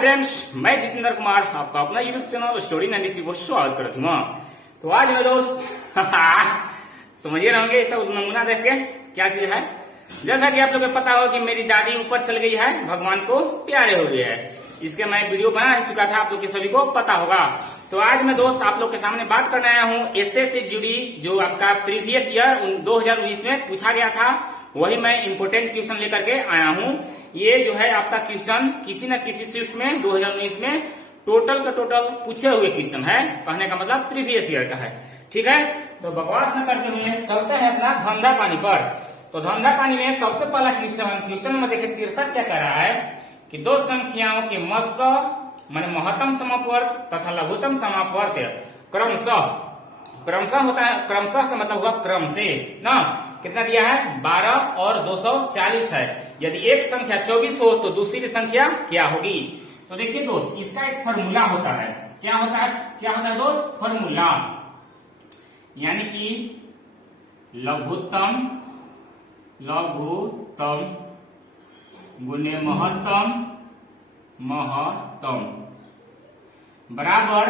Friends, मैं जितेंद्र कुमार आपका अपना यूट्यूब चैनल स्टोरी 93 को स्वागत करती हूँ। तो आज मेरे दोस्त समझिए रहेंगे सब नमूना देख के क्या चीज है। जैसा कि आप लोग को पता हो कि मेरी दादी ऊपर चल गई है, भगवान को प्यारे हो गए है। इसके मैं वीडियो बना चुका था, आप लोग के सभी को पता होगा। तो आज मैं दोस्त आप लोग के सामने बात करने आया हूँ एसए से जुड़ी जो आपका प्रीवियस ईयर 2019 में पूछा गया था, वही मैं इम्पोर्टेंट क्वेश्चन लेकर के आया हूँ। ये जो है आपका क्वेश्चन किसी न किसी शिफ्ट में 2019 में टोटल का टोटल पूछे हुए क्वेश्चन है। कहने का मतलब प्रीवियस ईयर का है। ठीक है, तो बकवास न करते हुए चलते हैं अपना धंधा पानी पर। तो धंधा पानी में सबसे पहला क्वेश्चन में देखिए 63 क्या कह रहा है कि दो संख्याओं के मध्य माने महत्तम समापवर्त तथा लघुत्तम समापवर्त क्रमशः होता है। क्रमशः का मतलब हुआ क्रम से ना। कितना दिया है 12 और 240 है। यदि एक संख्या 24 हो तो दूसरी संख्या क्या होगी। तो देखिए दोस्त, इसका एक फॉर्मूला होता है। क्या होता है दोस्त? फॉर्मूला, यानी कि लघुत्तम गुने महत्तम बराबर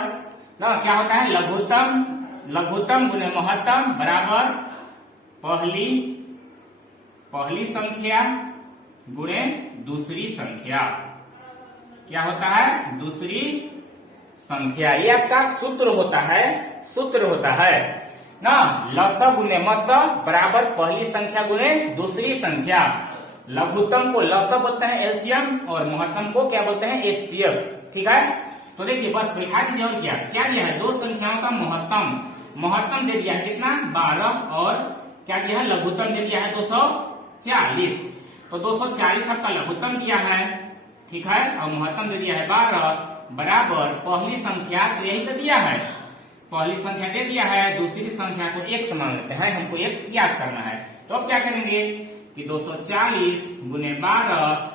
ना। क्या होता है? लघुत्तम गुने महत्तम बराबर पहली संख्या गुणे दूसरी संख्या। क्या होता है? दूसरी संख्या। ये आपका सूत्र होता है ना। लस गुने मस बराबर पहली संख्या गुणे दूसरी संख्या। लघुत्तम को लस बोलते हैं एलसीएम और महत्तम को क्या बोलते हैं एचसीएफ। ठीक है, तो देखिए बस बैठा दीजिए। और क्या दिया है? दो संख्याओं का महत्तम दे दिया है कितना 12 और क्या दिया है? लघुत्तम दे दिया है 240। तो 240 आपका लघुत्तम दिया है, ठीक है, और महत्तम दे दिया है 12 बराबर पहली संख्या तो यही तो दिया है। पहली संख्या दे दिया है, दूसरी संख्या को x मान लेते हैं, हमको x याद करना है। तो अब क्या करेंगे कि 240 गुने 12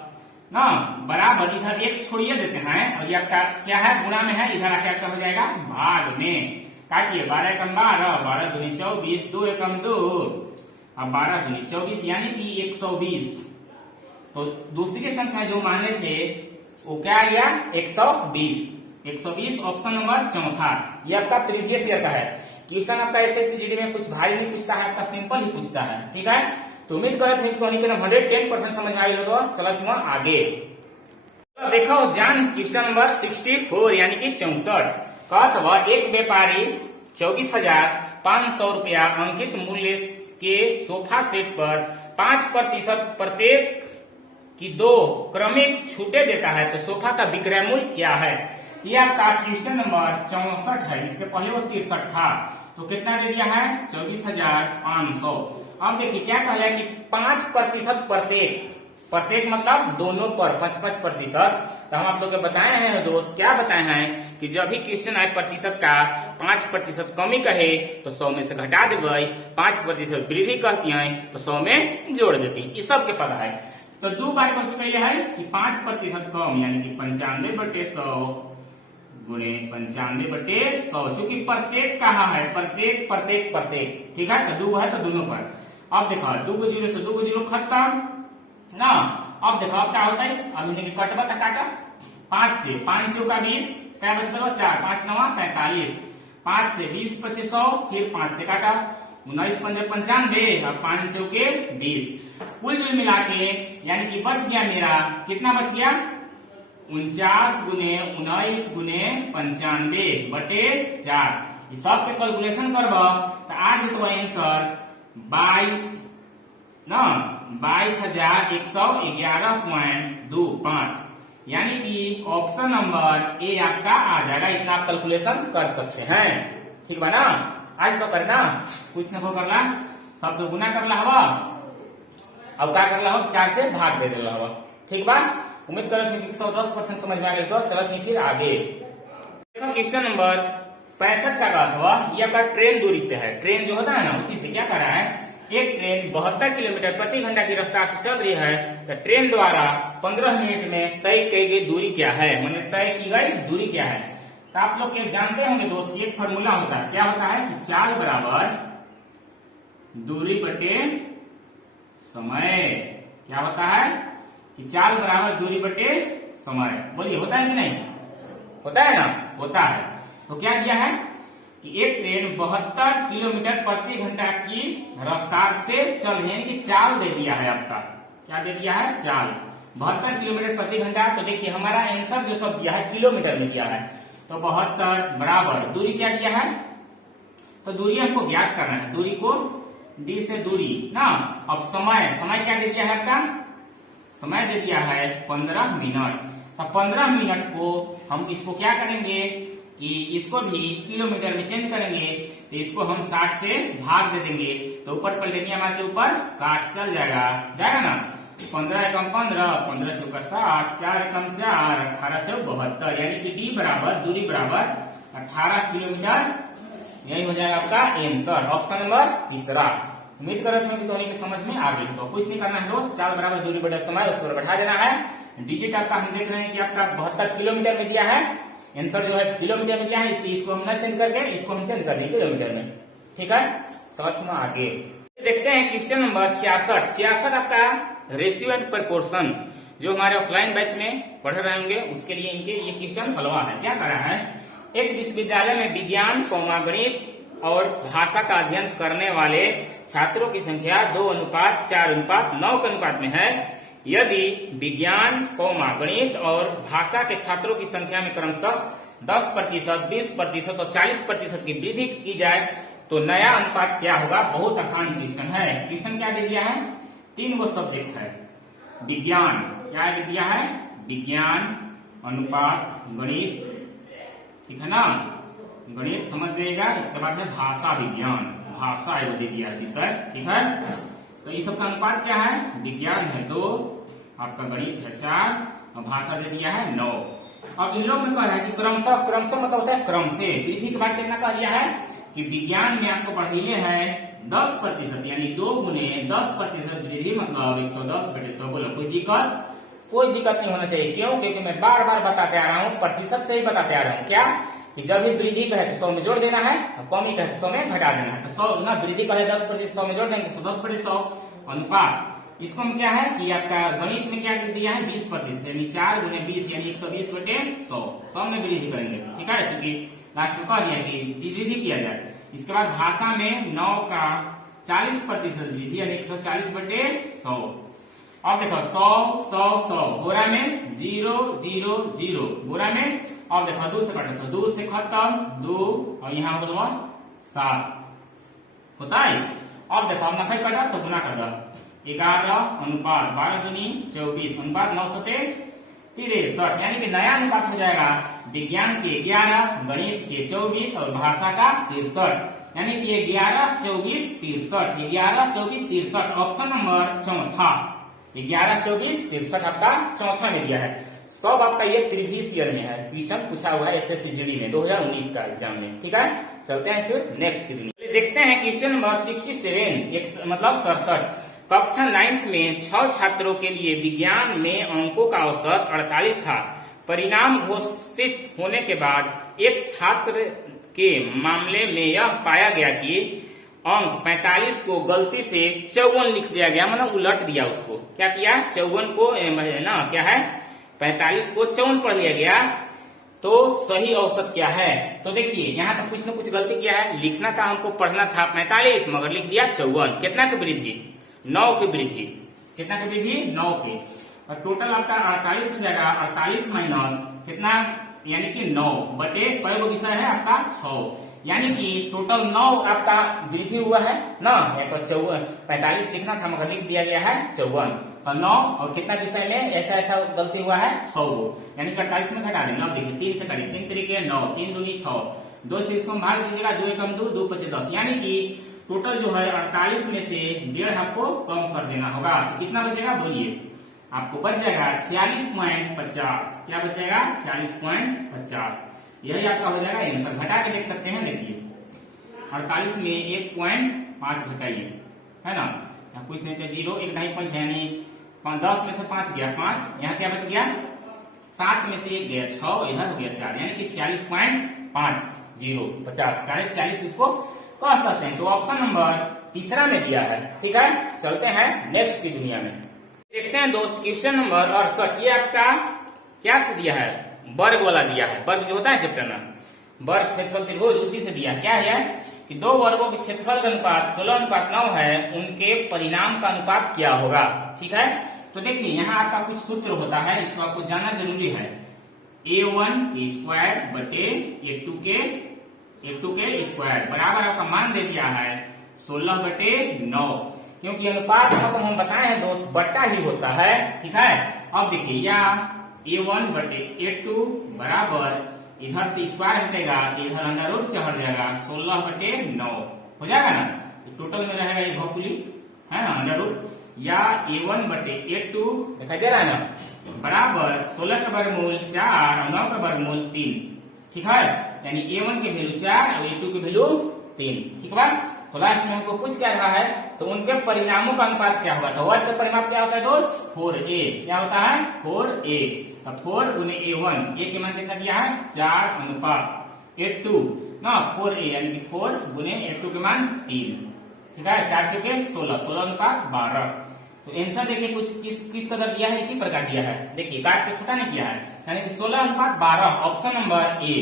ना बराबर इधर x छोड़िए देते हैं और ये आपका क्या है? गुणा में है, इधर आके आपका हो जाएगा भाग में। काटिए 12 एकम 12, 12 दूनी 24, 2 एकम 2, अब 12 दूनी 24 यानी कि 120। तो दूसरी संख्या जो माने थे वो क्या आ गया? 120 ऑप्शन नंबर चौथा। ये आपका प्रीवियस ईयर का है क्वेश्चन। आपका एसएससी में कुछ भारी नहीं पूछता है, आपका सिंपल ही पूछता है। ठीक है, तो उम्मीद करते हैं कि 110% समझ में आई हो। तो चलो आगे देखो जान क्वेश्चन नंबर 64 यानी कि 64 कहत वह एक व्यापारी 24,500 रुपया अंकित मूल्य के सोफा सेट पर 5% प्रत्येक की 2 क्रमिक छूटे देता है, तो सोफा का विक्रय मूल्य क्या है? ये आपका क्वेश्चन नंबर 64 है। इसके पहले वो 63 था, तो कितना दे दिया है? 24,500। अब देखिए क्या कहा है कि 5% प्रत्येक मतलब दोनों पर 5%। तो हम आप लोग को बताए हैं दोस्त, क्या बताए हैं कि जब भी क्वेश्चन आए प्रतिशत का 5% कमी कहे तो 100 में से घटा देवे, 5% वृद्धि कहती है तो 100 में जोड़ देती। इस सब के पता है। तो 2 बार कौन से पहले है कि 5% कम यानी कि 95/100 गुणे 95/100। चूंकि प्रत्येक कहा है प्रत्येक, ठीक है, तो 2 है तो दोनों पर। अब देखो 2 जीरो से 2 जीरो खत्म ना। अब देखो अब क्या होता है? अब इन्हें कटवा तक काटा 5 से 5 चौका 20, क्या बच गया? 4, 5 9 45, 5 से 20 25 100, फिर 5 से काटा 19 5 95 और 5 चौके 20। कुल जो मिला के यानी कि बच गया मेरा कितना बच गया? 49 गुने 19 गुने 95/4। इस सब के कैलकुलेशन करब तो आज तो आंसर 22,111.25 यानी कि ऑप्शन नंबर ए आपका आ जाएगा। इतना आप कैलकुलेशन कर सकते हैं। ठीक बा ना? आज तो करना कुछ न करला, सब तो गुना करला हवा, अब क्या करला हो? 4 से भाग दे देला हवा। ठीक बा, उम्मीद करते हैं कि 110% समझ में आ गया। तो चलो फिर आगे देखो क्वेश्चन नंबर 65 का बात हुआ। ये आपका ट्रेन दूरी से है। ट्रेन जो होता है ना उसी से क्या कर रहा है? एक ट्रेन 72 किलोमीटर प्रति घंटा की रफ्तार से चल रही है, तो ट्रेन द्वारा 15 मिनट में तय की गई दूरी क्या है? मतलब तय की गई दूरी क्या है? तो आप लोग ये जानते होंगे दोस्त, ये फॉर्मूला होता है। क्या होता है कि चाल बराबर दूरी बटे समय। क्या होता है कि चाल बराबर दूरी बटे समय। बोलिए होता है कि नहीं? होता है ना? होता है। तो क्या दिया है कि एक ट्रेन 72 किलोमीटर प्रति घंटा की रफ्तार से चल रही है, यानी कि चाल दे दिया है आपका। क्या दे दिया है? चाल। 72 किलोमीटर प्रति घंटा। तो देखिए हमारा आंसर जो सब दिया है किलोमीटर में दिया है, तो 72 बराबर दूरी क्या दिया है, तो दूरी हमको ज्ञात करना है, दूरी को डी से दूरी ना। अब समय, समय क्या दे दिया है आपका? समय दे दिया है 15 मिनट। तो 15 मिनट को हम इसको क्या करेंगे कि इसको भी किलोमीटर में चेंज करेंगे, तो इसको हम 60 से भाग दे देंगे, तो ऊपर पलटेनिया मार के ऊपर 60 चल जाएगा, जाएगा ना। 15 एकम 15, 15 चौका 60, 4 एकम 4, 18 चौक 72, यानी कि डी बराबर दूरी बराबर 18 किलोमीटर। यही हो जाएगा आपका आंसर, ऑप्शन नंबर तीसरा। उम्मीद करते हैं कि तो समझ में आ गई। तो कुछ नहीं करना है दोस्त, चाल बराबर दूरी बटा समय, उस पर बैठा देना है। डिजिट आपका हम देख रहे हैं कि आपका 72 किलोमीटर में दिया है, आंसर जो है किलोमीटर में क्या है, इसलिए इसको हम न चेंज करके इसको हम चेंज कर देंगे किलोमीटर में। ठीक है, साथ में आगे देखते हैं क्वेश्चन नंबर 66। 66 आपका रेशियो एंड प्रोपोर्शन, जो हमारे ऑफलाइन बैच में पढ़ रहे होंगे उसके लिए इनके ये क्वेश्चन हलवा है। क्या कर रहा है, एक विश्वविद्यालय में विज्ञान, गणित और भाषा का अध्ययन करने वाले छात्रों की संख्या 2:4:9 के अनुपात में है। यदि विज्ञान, गणित और भाषा के छात्रों की संख्या में क्रमशः 10%, 20% और 40% की वृद्धि की जाए तो नया अनुपात क्या होगा। बहुत आसान क्वेश्चन है। क्वेश्चन क्या दे दिया है, 3 गो सब्जेक्ट है। विज्ञान क्या दे दिया है, विज्ञान अनुपात गणित, ठीक है ना, गणित समझ जाइएगा। इसके बाद है भाषा विज्ञान, भाषा एगो दे दिया है विषय, ठीक है। तो इस सब का अनुपात क्या है, विज्ञान है 2, आपका गणित है 4 और भाषा दे दिया है 9। अब इन लोग में कह रहा है कि क्रमशः, क्रमशः मतलब होता है क्रम से। वृद्धि के बाद कितना कह दिया है कि विज्ञान में आपको पढ़ेले है 10%, यानी 2 गुने 10% वृद्धि, मतलब 110/100। बोलो कोई दिक्कत? कोई दिक्कत नहीं होना चाहिए। क्यों? क्योंकि मैं बार बार बताते आ रहा हूँ, प्रतिशत से ही बताते आ रहा हूँ। क्या कि जब भी वृद्धि कहे तो 100 में जोड़ देना है, कमी कहे तो 100 में घटा देना है। तो 100 ना, वृद्धि कहे 10% 100 में जोड़ देंगे, 10/100 अनुपात। इसको हम क्या है कि आपका गणित में क्या दिया है 20%, यानी 4 गुने 20 यानी 120/100, 100 में वृद्धि करेंगे, ठीक है। क्योंकि लास्ट में कह दिया कि वृद्धि किया जाए। इसके बाद भाषा में 9 का 40% वृद्धि, यानी 140/100। अब देखो 100 100 100, गोरा में 0 0 0, गोरा में। अब देखो 2 से कटा तो 2 से खत्म 2 और यहाँ बोलो 7 होता है। अब देखो अब 90 कटा तो गुना कर दो, 11 अनुपात 12 दूनी 24 अनुपात 9 सते 63, यानी कि नया अनुपात हो जाएगा विज्ञान के 11, गणित के 24 और भाषा का 63, यानी कि 11 24 63, 11 24 63, ऑप्शन नंबर चौथा। 11 24 63 आपका चौथा में दिया है। सब आपका ये प्रीवियस ईयर में है, क्वेश्चन पूछा हुआ है SSCGD में 2019 का एग्जाम में, ठीक है। चलते हैं फिर नेक्स्ट क्वेश्चन देखते हैं। क्वेश्चन नंबर 67, मतलब 67। कक्षा 9th में 6 छात्रों के लिए विज्ञान में अंकों का औसत 48 था। परिणाम घोषित होने के बाद एक छात्र के मामले में यह पाया गया कि अंक 45 को गलती से 54 लिख दिया गया, मतलब उलट दिया उसको। क्या किया, 54 को ना क्या है 45 को 54 पढ़ लिया गया। तो सही औसत क्या है, तो देखिए यहाँ तो कुछ न कुछ गलती किया है। लिखना था हमको, पढ़ना था 45 मगर लिख दिया 54। कितना की वृद्धि, 9 की वृद्धि। कितना की वृद्धि, 9 की। और टोटल आपका 48 हो जाएगा। 48 माइनस कितना, यानी कि 9 बटे कई गो विषय है आपका 6, यानी कि टोटल 9 आपका वृद्धि हुआ है ना। 45 लिखना था मगर लिख दिया गया है 54 और 9 और कितना विषय में ऐसा ऐसा गलती हुआ है 6 गो, यानी 48 में घटा देंगे। अब देखिए 3 से करिए, 3 तरीके 9, 3 दूनी 6, 2 से इसको भाग दीजिएगा, 2 एकम 2, 2 पचे 10, यानी कि टोटल जो है 48 में से 1.5 आपको कम कर देना होगा। तो कितना बचेगा बोलिए, आपको बच जाएगा 46.50। क्या बचेगा, 46.50। यही आपका हो जाएगा आंसर। घटा के देख सकते हैं, देखिए 48 में 1.5 घटाइए, है ना, कुछ नहीं थे 0, 1.5 पंच, यानी 10 में से 5 गया 5, यहाँ क्या बच गया 7 में से 1 गया 6, इधर हो गया 4, यानी कि 46.50 40 इसको कह सकते हैं। तो ऑप्शन नंबर तीसरा में दिया है, ठीक है। चलते हैं नेक्स्ट की दुनिया में, देखते हैं दोस्त क्वेश्चन नंबर 68। ये आपका क्या से दिया है, वर्ग वाला दिया है। वर्ग जो होता है चैप्टर में, वर्ग क्षेत्रफल त्रिभुज, उसी से दिया क्या है कि दो वर्गों के क्षेत्रफल का अनुपात 16:9 है, उनके परिणाम का अनुपात क्या होगा। ठीक है, तो देखिए यहाँ आपका कुछ सूत्र होता है, इसको आपको जानना जरूरी है। a1 के स्क्वायर बटे a2 के स्क्वायर बराबर आपका मान दे दिया है 16/9, क्योंकि अनुपात को हम बताए हैं दोस्त बट्टा ही होता है। ठीक है, अब देखिए या a1 बटे a2 बराबर इधर से स्क्वायर हटेगा, इधर अंडर रूट से हट जाएगा, 16/9 हो जाएगा ना। तो टोटल में रहेगा ये भौकुली है ना अंडर रूट, या a1 बटे a2 दिखाई दे रहा है ना बराबर 16 का वर्गमूल 4 और 9 का वर्गमूल 3। ठीक है, यानी a1 के वैल्यू 4 और a2 के वैल्यू 3। ठीक है, तो लास्ट में हमको पूछ क्या रहा है, तो उनके परिणामों का अनुपात क्या होगा। तो वर्ग का परिमाप क्या होता है दोस्त, 4a। क्या होता है, 4a। तो 4 गुने a1, a के मान कितना दिया है 4 अनुपात a2 ना 4a, यानी कि 4 गुने a2 के मान 3। ठीक है, 4 से 16 अनुपात 12। तो आंसर देखिए कुछ किस कदर दिया है, इसी प्रकार दिया है। देखिए काट के छोटा नहीं किया है, यानी कि 16:12 ऑप्शन नंबर ए।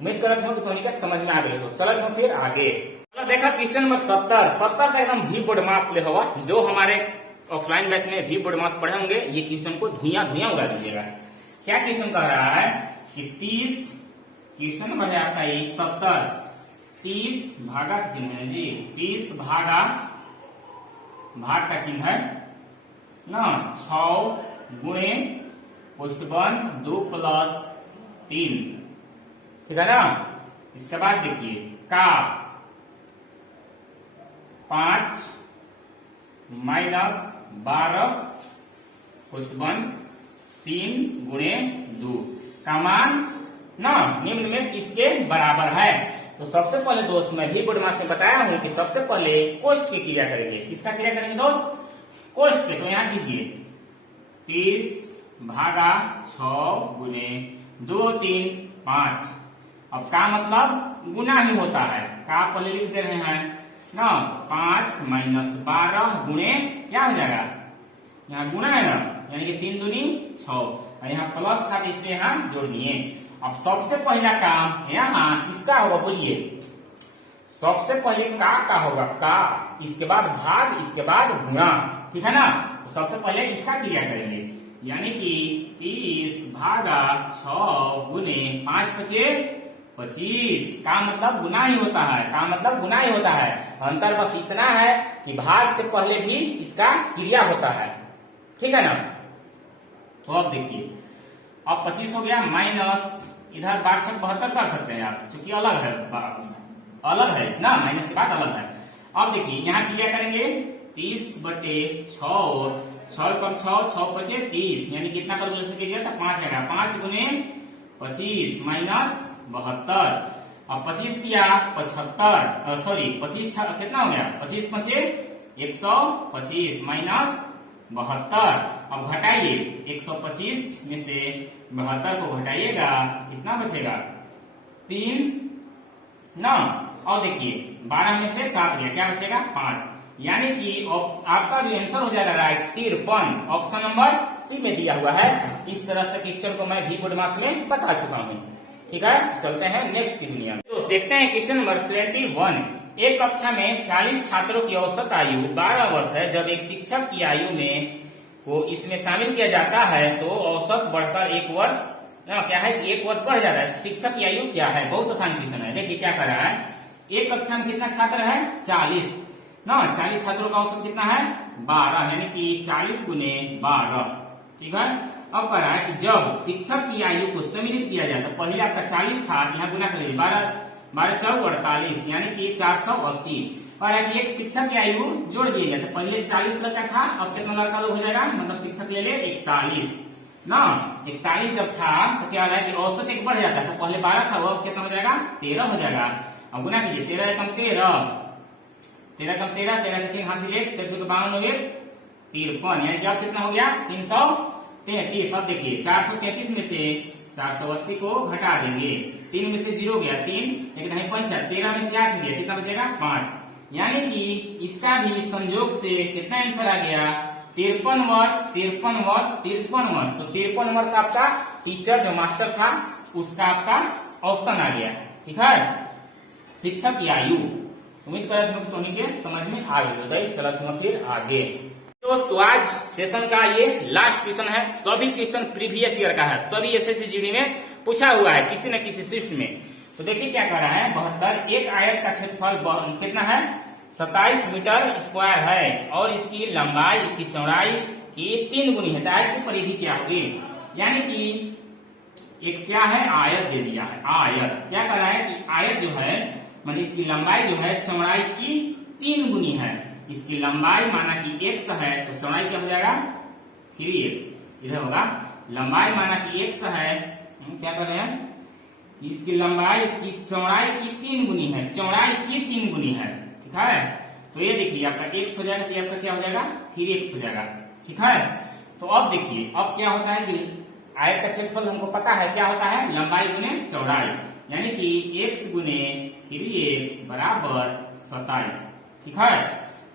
उम्मीद करता हूँ कि तोहनी का समझ में आ गई। तो चलो हम फिर आगे देखा क्वेश्चन नंबर 70 का एकदम भी बोर्ड मार्क्स ले होगा। जो हमारे ऑफलाइन बैच में भी बोर्ड मार्क्स पढ़े होंगे, ये क्वेश्चन को धुआं उड़ा दीजिएगा। क्या क्वेश्चन कह रहा है कि 30 क्वेश्चन नंबर है आपका 70, 30 भागा का चिन्ह है जी, 30 भागा भाग का चिन्ह है ना 6 गुणे पुष्टबंध 2 + 3। ठीक है ना। इसके बाद देखिए का 5 - 12 पुष्टबंध 3 गुणे 2 का मान ना निम्न में किसके बराबर है। तो सबसे पहले दोस्त मैं भी बोर्ड से बताया हूं कि सबसे पहले कोष्ठ की क्रिया करेंगे। किसका क्रिया करेंगे दोस्त, कोष्ठ के। तो यहां कीजिए 30 भागा 6 गुणे 2 3 5। अब का मतलब गुना ही होता है, का पहले लिख दे रहे हैं ना 5 - 12 गुणे क्या हो जाएगा, यहाँ गुना है ना, यानी कि 3 दूनी 6 और यहाँ प्लस था तो इसलिए यहाँ जोड़ दिए। अब सबसे पहला काम यहाँ किसका होगा बोलिए, सबसे पहले का होगा का, इसके बाद भाग, इसके बाद गुणा। ठीक है ना। तो सबसे पहले इसका क्रिया करेंगे, यानी कि 30 भागा 6 गुणे 5 × 5 = 25। का मतलब गुना ही होता है, का मतलब गुना ही होता है। अंतर बस इतना है कि भाग से पहले भी इसका क्रिया होता है। ठीक है ना। तो अब देखिए अब 25 हो गया, माइनस इधर 72 कर सकते हैं आप, क्योंकि अलग है ना, माइनस के बाद अलग है। अब देखिए यहाँ क्रिया करेंगे 30/6, 6 × 6 6 × 5 30, यानी कितना कैलकुलेशन कीजिए तो 5 आएगा। 5 गुने 25 माइनस 72। अब 25 किया 75, सॉरी 25 कितना हो गया 25 × 5 125 माइनस 72। अब घटाइए 125 में से 72 को घटाइएगा, कितना बचेगा 3 ना। और देखिए 12 में से 7 गया, क्या बचेगा 5। यानी कि आपका जो आंसर हो जाएगा राइट 53, ऑप्शन नंबर सी में दिया हुआ है। इस तरह से क्वेश्चन को मैं भी बोर्ड मार्क्स में बता चुका हूँ। ठीक है, चलते हैं नेक्स्ट की दुनिया में। तो देखते हैं क्वेश्चन नंबर 71। एक कक्षा में 40 छात्रों की औसत आयु 12 वर्ष है। जब एक शिक्षक की आयु में को इसमें शामिल किया जाता है तो औसत बढ़कर 1 वर्ष क्या है कि 1 वर्ष बढ़ जाता है। शिक्षक की आयु क्या है, बहुत आसान क्वेश्चन है। देखिए क्या कर रहा है, एक कक्षा में कितना छात्र है 40 ना, 40 छात्रों का औसत कितना है 12, यानी कि 40 गुने 12। ठीक है। अब कह रहा है कि जब शिक्षक की आयु को सम्मिलित किया जाए, तो पहले आपका 40 था, यहाँ गुना कर लीजिए 12 × 48, यानी कि 480। और एक शिक्षक की आयु जोड़ दिए जाए, तो पहले 40 लड़का था, अब कितना लड़का लोग हो जाएगा, मतलब शिक्षक ले 41 ना। 41 जब था तो क्या हो रहा है कि औसत 1 बढ़ जाता है, तो पहले 12 था, वो अब कितना हो जाएगा 13 हो जाएगा। अब गुना कीजिए 13 × 13, 13 × 13, 13 के 3 हासिल 1, 13 के 52 1 53, यानी कि अब कितना हो गया 333। अब देखिए 433 में से 480 को घटा देंगे, 3 में से 0 गया 3, लेकिन नहीं 5, 13 में से 8 गया, कितना बचेगा 5। यानी कि इसका भी संयोग से कितना आंसर आ गया 53 वर्ष 53 वर्ष 53 वर्ष। तो 53 वर्ष आपका टीचर जो मास्टर था उसका आपका औसतन आ गया। ठीक है, शिक्षक की आयु। उम्मीद कर के समझ में आ गई। बताइए, चला फिर आगे। दोस्तों आज सेशन का ये लास्ट क्वेश्चन है। सभी क्वेश्चन प्रीवियस ईयर का है, सभी एसएससी जीडी में पूछा हुआ है किसी न किसी शिफ्ट में। तो देखिए क्या कर रहा है, 72। एक आयत का क्षेत्रफल कितना है, 27 मीटर स्क्वायर है और इसकी लंबाई इसकी चौड़ाई की 3 गुनी है। तो आयत की परिधि क्या होगी, यानी कि एक क्या है, आयत दे दिया है। आयत क्या कर रहा है कि आयत जो है मतलब इसकी लंबाई जो है चौड़ाई की 3 गुनी है। इसकी लंबाई माना कि x है तो चौड़ाई क्या हो जाएगा 3x। इधर होगा लंबाई माना कि x है, क्या कर रहे हैं, इसकी लंबाई इसकी चौड़ाई की 3 गुनी है, चौड़ाई की 3 गुनी है। ठीक है, तो ये देखिए आपका x हो जाएगा, तो आपका क्या हो जाएगा 3x हो जाएगा। ठीक है, तो अब देखिए अब क्या होता है कि आयत का क्षेत्रफल हमको पता है क्या होता है, लंबाई गुने चौड़ाई, यानी कि x गुने 3x बराबर 27। ठीक है,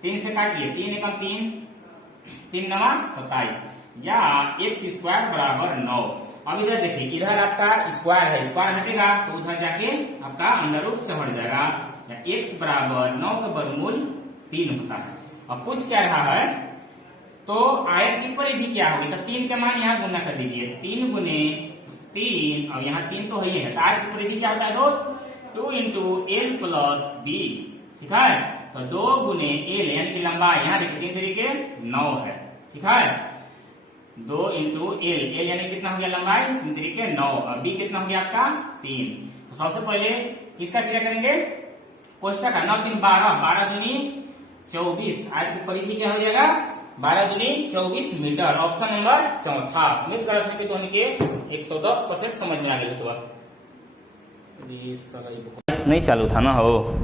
3 से काटिए, 3 एकम 3, 3 नवा 27 या x स्क्वायर बराबर 9। अब इधर देखिए, इधर आपका स्क्वायर है, स्क्वायर हटेगा तो उधर जाके आपका अंडर रूट से हट जाएगा। या x बराबर 9 का वर्गमूल 3 होता है। अब पूछ क्या रहा है, तो आयत की परिधि क्या होगी, तो 3 के मान यहाँ गुना कर दीजिए, 3 गुने 3 और यहाँ 3 तो है। तो आयत की परिधि क्या होता है दोस्त, 2 इंटू एल प्लस बी। ठीक है, तो 2 गुने एल यानी कि लंबाई, यहाँ देखिए 3 तरीके 9 है। ठीक है, 2 इंटू एल, एल यानी कितना हो गया लंबाई 3 तरीके 9 और बी कितना हो गया आपका 3। तो सबसे पहले किसका क्रिया करेंगे, कोष्टक का, 9 3 12, 12 दूनी 24। आयत की परिधि क्या हो जाएगा 12 दूनी 24 मीटर। ऑप्शन नंबर चौथा। उम्मीद कर रहे थे कि उनके 110% समझ में आ गए। तो नहीं चालू था ना, हो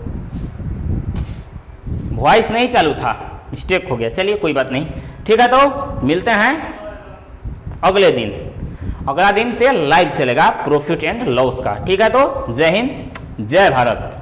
वॉइस नहीं चालू था, मिस्टेक हो गया। चलिए कोई बात नहीं, ठीक है, तो मिलते हैं अगले दिन। अगला दिन से लाइव चलेगा प्रॉफिट एंड लॉस का। ठीक है, तो जय हिंद जय भारत।